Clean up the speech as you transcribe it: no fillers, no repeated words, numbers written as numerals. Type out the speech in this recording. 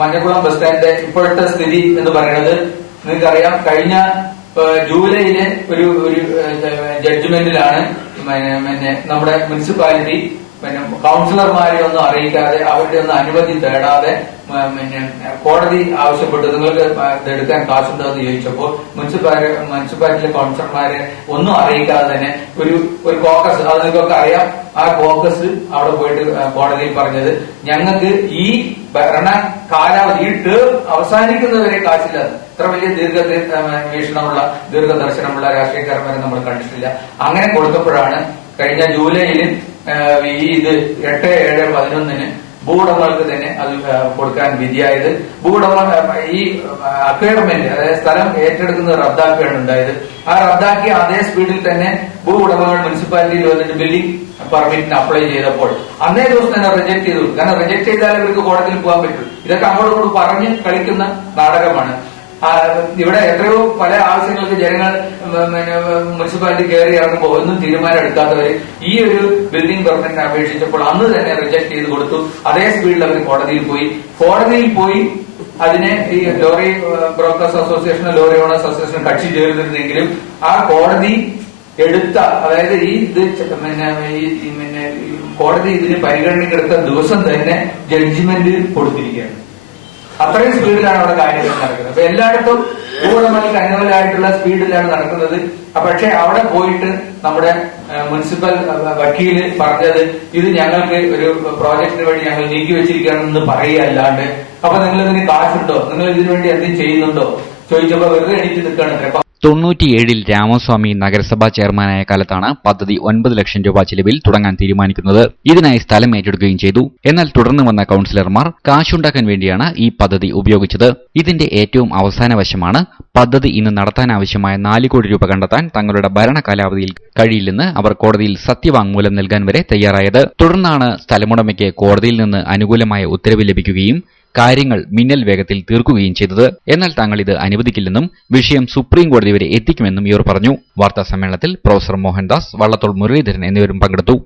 Manjakkulam bus സ്റ്റാൻഡിന്റെ ഇപ്പോഴത്തെ സ്ഥിതി എന്ന് പറയുന്നത് നിങ്ങൾക്കറിയാം. കഴിഞ്ഞ ജൂലൈയിലെ ഒരു ജഡ്ജ്മെന്റിലാണ് നമ്മുടെ മുനിസിപ്പാലിറ്റി കൗൺസിലർമാരെ ഒന്നും അറിയിക്കാതെ അവരുടെ ഒന്നും അനുമതി തേടാതെ കോടതി ആവശ്യപ്പെട്ടു നിങ്ങൾക്ക് ഇതെടുക്കാൻ കാശുണ്ടോ എന്ന് ചോദിച്ചപ്പോൾ മുനിസിപ്പാലിറ്റിയിലെ കൗൺസിലർമാരെ ഒന്നും അറിയിക്കാതെ തന്നെ ഒരു കോക്കസ്, അത് നിങ്ങൾക്കൊക്കെ അറിയാം, ആ കോക്കസ് അവിടെ പോയിട്ട് കോടതിയിൽ പറഞ്ഞത് ഞങ്ങൾക്ക് ഈ ഭരണ കാലാവധി ഈ ടേം അവസാനിക്കുന്നവരെ കാശില്ല. ഇത്ര വലിയ ദീർഘദർശനമുള്ള രാഷ്ട്രീയക്കാരന്മാരെ നമ്മൾ കണ്ടിട്ടില്ല. അങ്ങനെ കൊടുത്തപ്പോഴാണ് കഴിഞ്ഞ ജൂലൈയിൽ ഇത് 8/7/11 ഭൂവുടമകൾക്ക് തന്നെ അത് കൊടുക്കാൻ വിധിയായത്. ഈ അക്വയർമെന്റ്, അതായത് സ്ഥലം ഏറ്റെടുക്കുന്നത് റദ്ദാക്കുകയാണ് ഉണ്ടായത്. ആ റദ്ദാക്കി അതേ സ്പീഡിൽ തന്നെ ഭൂവുടമകൾ മുനിസിപ്പാലിറ്റിയിൽ വന്നിട്ട് ബിൽഡിംഗ് പെർമിറ്റിന് അപ്ലൈ ചെയ്തപ്പോൾ അന്നേ ദിവസം തന്നെ റിജക്ട് ചെയ്തു. കാരണം റിജക്ട് ചെയ്താൽ ഇവർക്ക് കോടതിയിൽ പോകാൻ പറ്റും. ഇതൊക്കെ അങ്ങോട്ടും പറഞ്ഞ് കളിക്കുന്ന നാടകമാണ്. ഇവിടെ എത്രയോ പല ആവശ്യങ്ങൾക്ക് ജനങ്ങൾ മുനിസിപ്പാലിറ്റി കയറി ഇറങ്ങുമ്പോൾ ഒന്നും തീരുമാനം എടുക്കാത്തവര് ഈ ഒരു ബിൽഡിംഗ് പെർമിറ്റിന് അപേക്ഷിച്ചപ്പോൾ അന്ന് തന്നെ റിജക്ട് ചെയ്ത് കൊടുത്തു. അതേ സ്പീഡിൽ അവർ കോടതിയിൽ പോയി അതിനെ ഈ ലോറി ബ്രോക്കേഴ്സ് അസോസിയേഷനോ ലോറി ഓണേഴ്സ് അസോസിയേഷനോ കക്ഷി ചേർന്നിരുന്നെങ്കിലും ആ കോടതി എടുത്ത, അതായത് കോടതി ഇതിന് പരിഗണനയ്ക്കെടുത്ത ദിവസം തന്നെ ജഡ്ജ്മെന്റ് കൊടുത്തിരിക്കുകയാണ്. അത്രയും സ്പീഡിലാണ് അവിടെ കാര്യങ്ങൾ നടക്കുന്നത്. അപ്പൊ എല്ലായിടത്തും ഭൂവുടമകൾക്ക് അനുകൂലമായിട്ടുള്ള സ്പീഡിലാണ് നടക്കുന്നത്. പക്ഷെ അവിടെ പോയിട്ട് നമ്മുടെ മുനിസിപ്പൽ വക്കീല് പറഞ്ഞത് ഇത് ഞങ്ങൾക്ക് ഒരു പ്രോജക്ടിന് വേണ്ടി ഞങ്ങൾ നീക്കി വെച്ചിരിക്കുകയാണെന്ന് പറയുകയല്ലാണ്ട് അപ്പൊ നിങ്ങൾ ഇതിന് കാശുണ്ടോ, നിങ്ങൾ ഇതിനു വേണ്ടി എന്തെങ്കിലും ചെയ്യുന്നുണ്ടോ ചോദിച്ചപ്പോ വെറുതെ എണീറ്റ് നിൽക്കുകയാണ്. 97-ൽ രാമസ്വാമി നഗരസഭാ ചെയർമാനായ കാലത്താണ് പദ്ധതി 9 ലക്ഷം രൂപ ചിലവിൽ തുടങ്ങാൻ തീരുമാനിക്കുന്നത്. ഇതിനായി സ്ഥലം ഏറ്റെടുക്കുകയും ചെയ്തു. എന്നാൽ തുടർന്ന് വന്ന കൌൺസിലർമാർ കാശുണ്ടാക്കാൻ വേണ്ടിയാണ് ഈ പദ്ധതി ഉപയോഗിച്ചത്. ഇതിന്റെ ഏറ്റവും അവസാന വശമാണ് പദ്ധതി ഇന്ന് നടത്താനാവശ്യമായ 4 കോടി രൂപ കണ്ടെത്താൻ തങ്ങളുടെ ഭരണകാലാവധിയിൽ കഴിയില്ലെന്ന് അവർ കോടതിയിൽ സത്യവാങ്മൂലം നൽകാൻ വരെ തയ്യാറായത്. തുടർന്നാണ് സ്ഥലമുടമയ്ക്ക് കോടതിയിൽ നിന്ന് അനുകൂലമായ ഉത്തരവ് ലഭിക്കുകയും കാര്യങ്ങൾ മിന്നൽ വേഗത്തിൽ തീർക്കുകയും ചെയ്തത്. എന്നാൽ തങ്ങൾ ഇത് അനുവദിക്കില്ലെന്നും വിഷയം സുപ്രീം കോടതി വരെ എത്തിക്കുമെന്നും ഇവർ പറഞ്ഞു. വാർത്താ സമ്മേളനത്തിൽ പ്രൊഫസർ മോഹൻദാസ്, വള്ളത്തോൾ മുരളീധരൻ എന്നിവരും പങ്കെടുത്തു.